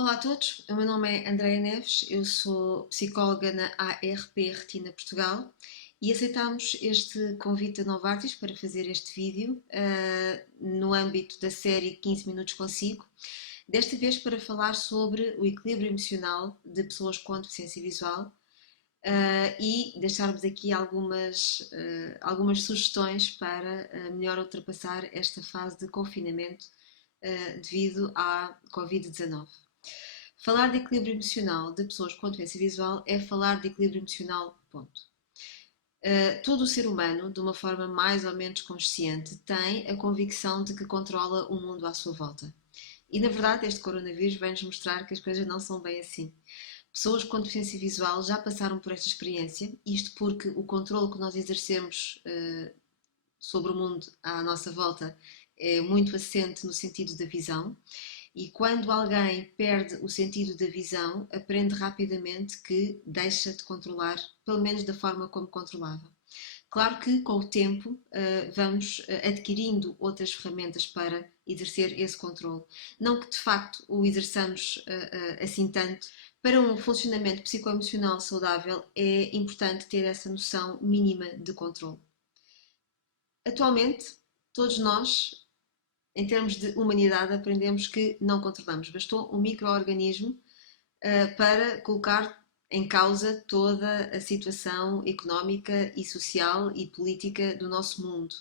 Olá a todos, o meu nome é Andreia Neves, eu sou psicóloga na ARP Retina Portugal e aceitámos este convite da Novartis para fazer este vídeo no âmbito da série 15 Minutos Consigo, desta vez para falar sobre o equilíbrio emocional de pessoas com deficiência visual e deixar-vos aqui algumas sugestões para melhor ultrapassar esta fase de confinamento devido à Covid-19. Falar de equilíbrio emocional de pessoas com deficiência visual é falar de equilíbrio emocional, ponto. Todo o ser humano, de uma forma mais ou menos consciente, tem a convicção de que controla o mundo à sua volta. E na verdade, este coronavírus vem-nos mostrar que as coisas não são bem assim. Pessoas com deficiência visual já passaram por esta experiência, isto porque o controle que nós exercemos sobre o mundo à nossa volta é muito assente no sentido da visão. E quando alguém perde o sentido da visão, aprende rapidamente que deixa de controlar, pelo menos da forma como controlava. Claro que com o tempo vamos adquirindo outras ferramentas para exercer esse controle. Não que de facto o exerçamos assim tanto. Para um funcionamento psicoemocional saudável é importante ter essa noção mínima de controle. Atualmente, todos nós em termos de humanidade, aprendemos que não controlamos. Bastou um micro-organismo para colocar em causa toda a situação económica e social e política do nosso mundo.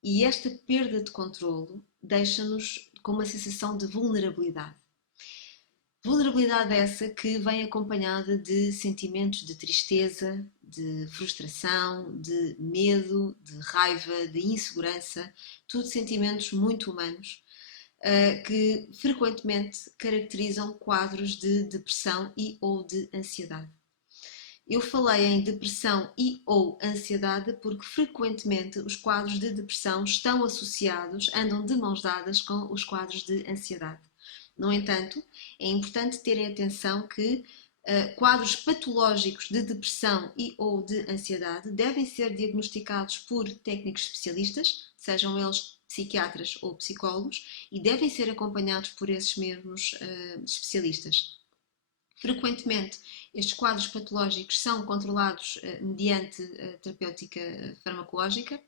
E esta perda de controlo deixa-nos com uma sensação de vulnerabilidade. Vulnerabilidade essa que vem acompanhada de sentimentos de tristeza, de frustração, de medo, de raiva, de insegurança, tudo sentimentos muito humanos que frequentemente caracterizam quadros de depressão e ou de ansiedade. Eu falei em depressão e ou ansiedade porque frequentemente os quadros de depressão estão associados, andam de mãos dadas com os quadros de ansiedade. No entanto, é importante terem atenção que quadros patológicos de depressão e ou de ansiedade devem ser diagnosticados por técnicos especialistas, sejam eles psiquiatras ou psicólogos, e devem ser acompanhados por esses mesmos especialistas. Frequentemente, estes quadros patológicos são controlados mediante terapêutica farmacológica,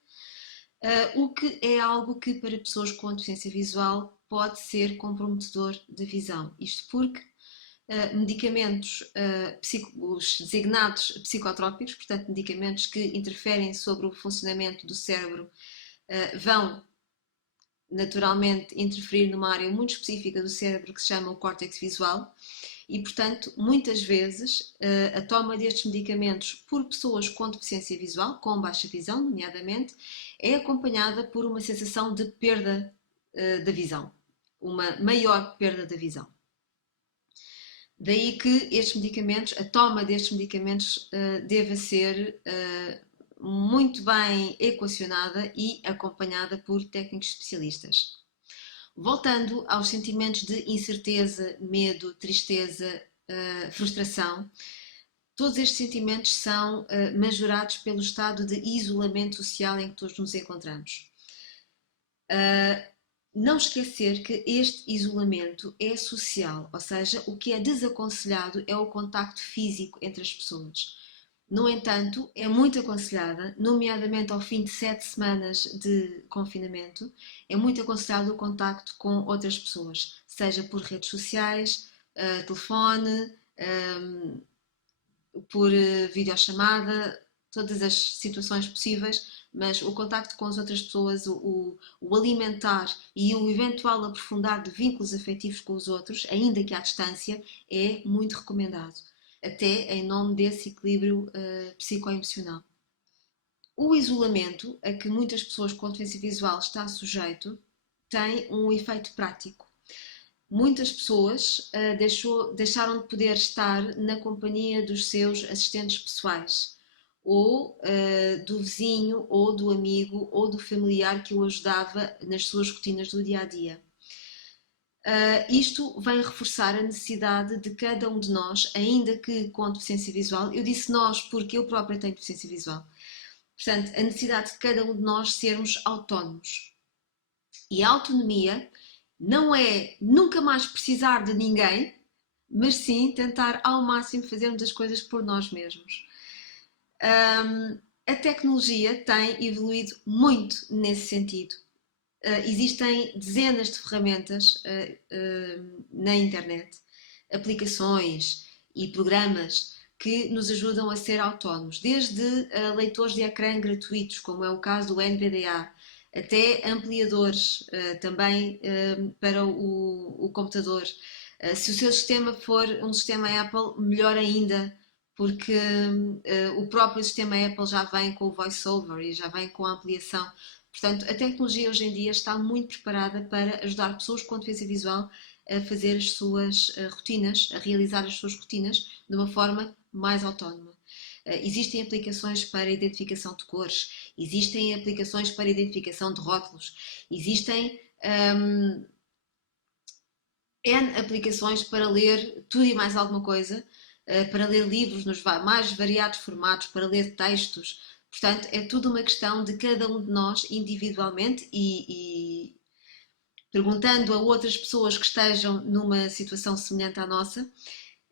o que é algo que para pessoas com deficiência visual pode ser comprometedor da visão. Isto porque medicamentos, os designados psicotrópicos, portanto medicamentos que interferem sobre o funcionamento do cérebro, vão naturalmente interferir numa área muito específica do cérebro que se chama o córtex visual e, portanto, muitas vezes a toma destes medicamentos por pessoas com deficiência visual, com baixa visão, nomeadamente, é acompanhada por uma sensação de perda da visão, uma maior perda da visão. Daí que estes medicamentos, a toma destes medicamentos deva ser muito bem equacionada e acompanhada por técnicos especialistas. Voltando aos sentimentos de incerteza, medo, tristeza, frustração, todos estes sentimentos são majorados pelo estado de isolamento social em que todos nos encontramos. Não esquecer que este isolamento é social, ou seja, o que é desaconselhado é o contacto físico entre as pessoas. No entanto, é muito aconselhada, nomeadamente ao fim de 7 semanas de confinamento, é muito aconselhado o contacto com outras pessoas, seja por redes sociais, telefone, por videochamada, todas as situações possíveis, mas o contacto com as outras pessoas, o alimentar e o eventual aprofundar de vínculos afetivos com os outros, ainda que à distância, é muito recomendado, até em nome desse equilíbrio psicoemocional. O isolamento a que muitas pessoas com deficiência visual está sujeito tem um efeito prático. Muitas pessoas deixaram de poder estar na companhia dos seus assistentes pessoais, ou do vizinho, ou do amigo, ou do familiar que o ajudava nas suas rotinas do dia a dia. Isto vem reforçar a necessidade de cada um de nós, ainda que com deficiência visual, eu disse nós porque eu própria tenho deficiência visual, portanto, a necessidade de cada um de nós sermos autónomos. E a autonomia não é nunca mais precisar de ninguém, mas sim tentar ao máximo fazermos as coisas por nós mesmos. A tecnologia tem evoluído muito nesse sentido. Existem dezenas de ferramentas na internet, aplicações e programas que nos ajudam a ser autónomos, desde leitores de ecrã gratuitos, como é o caso do NVDA, até ampliadores também para o computador. Se o seu sistema for um sistema Apple, melhor ainda, porque o próprio sistema Apple já vem com o VoiceOver e já vem com a ampliação. Portanto, a tecnologia hoje em dia está muito preparada para ajudar pessoas com deficiência visual a fazer as suas rotinas, a realizar as suas rotinas de uma forma mais autónoma. Existem aplicações para identificação de cores, existem aplicações para identificação de rótulos, existem N aplicações para ler tudo e mais alguma coisa, para ler livros nos mais variados formatos, para ler textos. Portanto, é tudo uma questão de cada um de nós individualmente e perguntando a outras pessoas que estejam numa situação semelhante à nossa,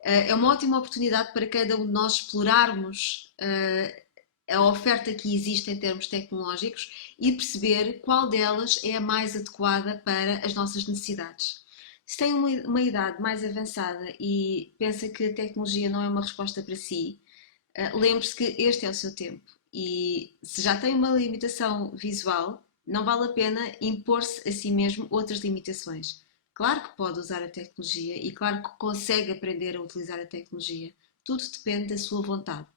é uma ótima oportunidade para cada um de nós explorarmos a oferta que existe em termos tecnológicos e perceber qual delas é a mais adequada para as nossas necessidades. Se tem uma idade mais avançada e pensa que a tecnologia não é uma resposta para si, lembre-se que este é o seu tempo e se já tem uma limitação visual, não vale a pena impor-se a si mesmo outras limitações. Claro que pode usar a tecnologia e claro que consegue aprender a utilizar a tecnologia. Tudo depende da sua vontade.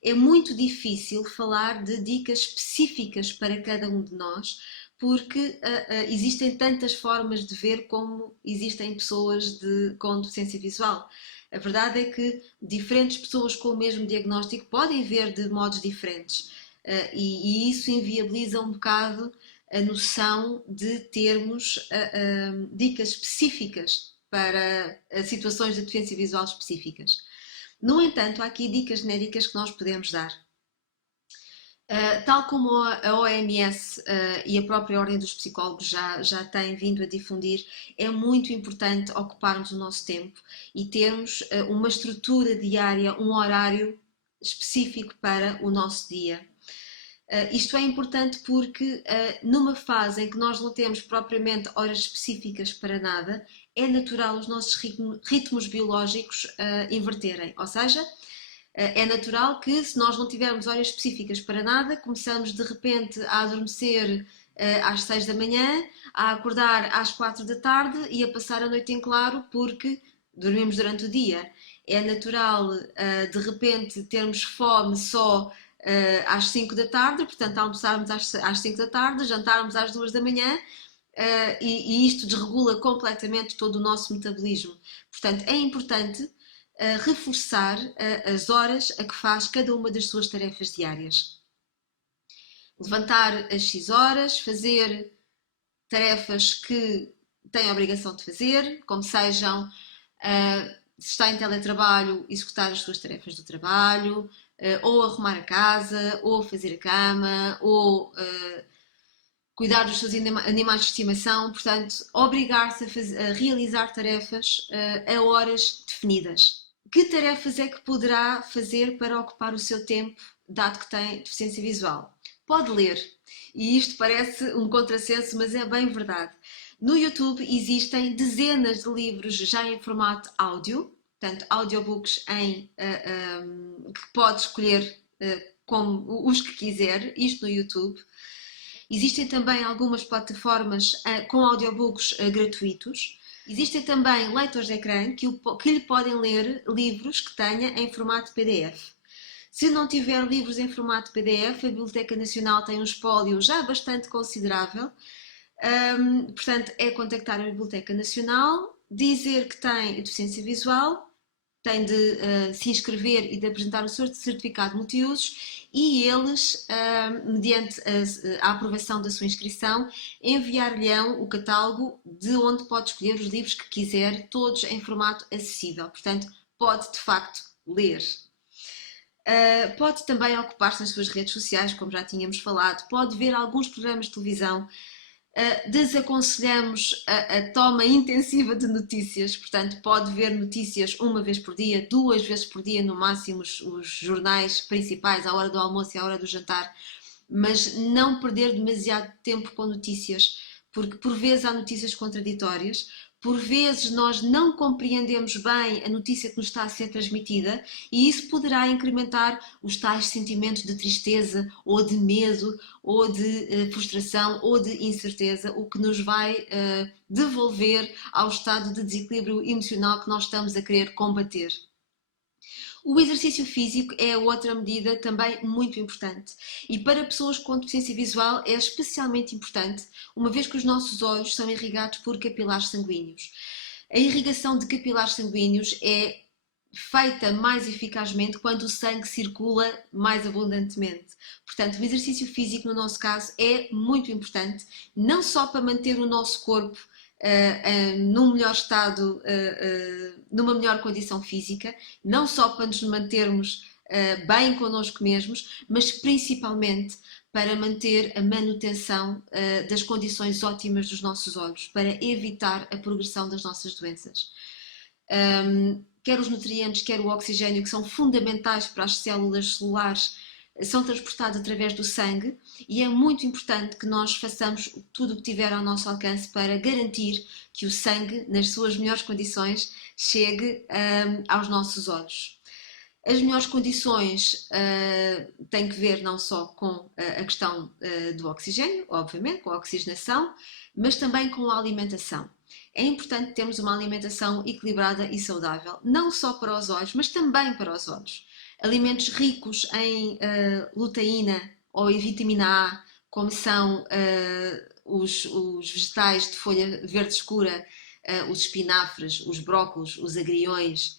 É muito difícil falar de dicas específicas para cada um de nós, porque existem tantas formas de ver como existem pessoas com deficiência visual. A verdade é que diferentes pessoas com o mesmo diagnóstico podem ver de modos diferentes e isso inviabiliza um bocado a noção de termos dicas específicas para situações de deficiência visual específicas. No entanto, há aqui dicas genéricas que nós podemos dar. Tal como a OMS e a própria Ordem dos Psicólogos já têm vindo a difundir, é muito importante ocuparmos o nosso tempo e termos uma estrutura diária, um horário específico para o nosso dia. Isto é importante porque numa fase em que nós não temos propriamente horas específicas para nada, é natural os nossos ritmos biológicos inverterem, ou seja, é natural que se nós não tivermos horas específicas para nada, começamos de repente a adormecer às 6 da manhã, a acordar às 4 da tarde e a passar a noite em claro porque dormimos durante o dia. É natural de repente termos fome só às 5 da tarde, portanto almoçarmos às 5 da tarde, jantarmos às 2 da manhã e isto desregula completamente todo o nosso metabolismo. Portanto, é importante reforçar as horas a que faz cada uma das suas tarefas diárias. Levantar às X horas, fazer tarefas que tem a obrigação de fazer, como sejam, se está em teletrabalho, executar as suas tarefas do trabalho, ou arrumar a casa, ou fazer a cama, ou cuidar dos seus animais de estimação, portanto, obrigar-se a realizar tarefas a horas definidas. Que tarefas é que poderá fazer para ocupar o seu tempo, dado que tem deficiência visual? Pode ler, e isto parece um contrassenso, mas é bem verdade. No YouTube existem dezenas de livros já em formato áudio, portanto, audiobooks que pode escolher como os que quiser, isto no YouTube. Existem também algumas plataformas com audiobooks gratuitos. Existem também leitores de ecrã que lhe podem ler livros que tenha em formato PDF. Se não tiver livros em formato PDF, a Biblioteca Nacional tem um espólio já bastante considerável. Portanto, é contactar a Biblioteca Nacional, dizer que tem deficiência visual, tem de se inscrever e de apresentar o seu certificado de multiusos e eles, mediante a aprovação da sua inscrição, enviar-lhe-ão o catálogo de onde pode escolher os livros que quiser, todos em formato acessível. Portanto, pode de facto ler. Pode também ocupar-se nas suas redes sociais, como já tínhamos falado, pode ver alguns programas de televisão. Desaconselhamos a toma intensiva de notícias, portanto, pode ver notícias uma vez por dia, 2 vezes por dia, no máximo, os jornais principais, à hora do almoço e à hora do jantar, mas não perder demasiado tempo com notícias, porque por vezes há notícias contraditórias, por vezes nós não compreendemos bem a notícia que nos está a ser transmitida e isso poderá incrementar os tais sentimentos de tristeza ou de medo ou de frustração ou de incerteza, o que nos vai devolver ao estado de desequilíbrio emocional que nós estamos a querer combater. O exercício físico é outra medida também muito importante e para pessoas com deficiência visual é especialmente importante, uma vez que os nossos olhos são irrigados por capilares sanguíneos. A irrigação de capilares sanguíneos é feita mais eficazmente quando o sangue circula mais abundantemente. Portanto, o exercício físico, no nosso caso, é muito importante, não só para manter o nosso corpo num melhor estado, numa melhor condição física, não só para nos mantermos bem connosco mesmos, mas principalmente para manter a manutenção das condições ótimas dos nossos olhos, para evitar a progressão das nossas doenças. Quer os nutrientes, quer o oxigênio, que são fundamentais para as células celulares, são transportados através do sangue e é muito importante que nós façamos tudo o que tiver ao nosso alcance para garantir que o sangue, nas suas melhores condições, chegue aos nossos olhos. As melhores condições têm que ver não só com a questão do oxigênio, obviamente, com a oxigenação, mas também com a alimentação. É importante termos uma alimentação equilibrada e saudável, não só para os olhos, mas também para os olhos. Alimentos ricos em luteína ou em vitamina A, como são os vegetais de folha verde escura, os espinafres, os brócolos, os agriões,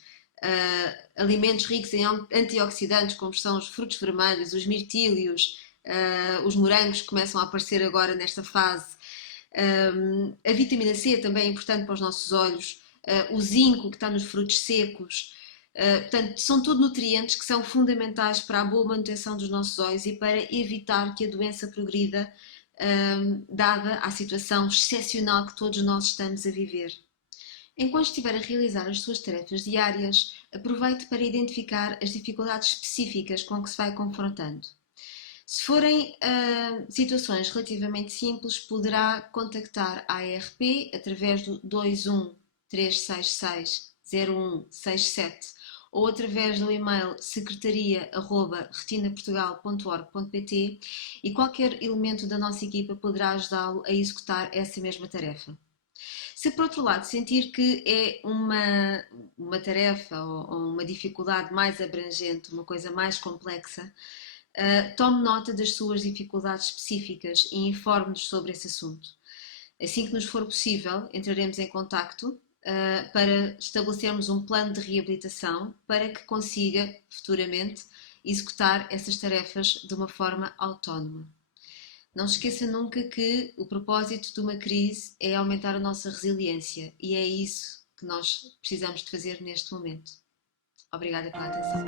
alimentos ricos em antioxidantes, como são os frutos vermelhos, os mirtílios, os morangos que começam a aparecer agora nesta fase. A vitamina C também é importante para os nossos olhos, o zinco que está nos frutos secos. Portanto, são tudo nutrientes que são fundamentais para a boa manutenção dos nossos olhos e para evitar que a doença progrida, dada a situação excepcional que todos nós estamos a viver. Enquanto estiver a realizar as suas tarefas diárias, aproveite para identificar as dificuldades específicas com que se vai confrontando. Se forem situações relativamente simples, poderá contactar a ARP através do 21 366 0167 ou através do e-mail secretaria@retinaportugal.org.pt e qualquer elemento da nossa equipa poderá ajudá-lo a executar essa mesma tarefa. Se por outro lado sentir que é uma tarefa ou uma dificuldade mais abrangente, uma coisa mais complexa, tome nota das suas dificuldades específicas e informe-nos sobre esse assunto. Assim que nos for possível, entraremos em contacto para estabelecermos um plano de reabilitação para que consiga futuramente executar essas tarefas de uma forma autónoma. Não se esqueça nunca que o propósito de uma crise é aumentar a nossa resiliência e é isso que nós precisamos de fazer neste momento. Obrigada pela atenção.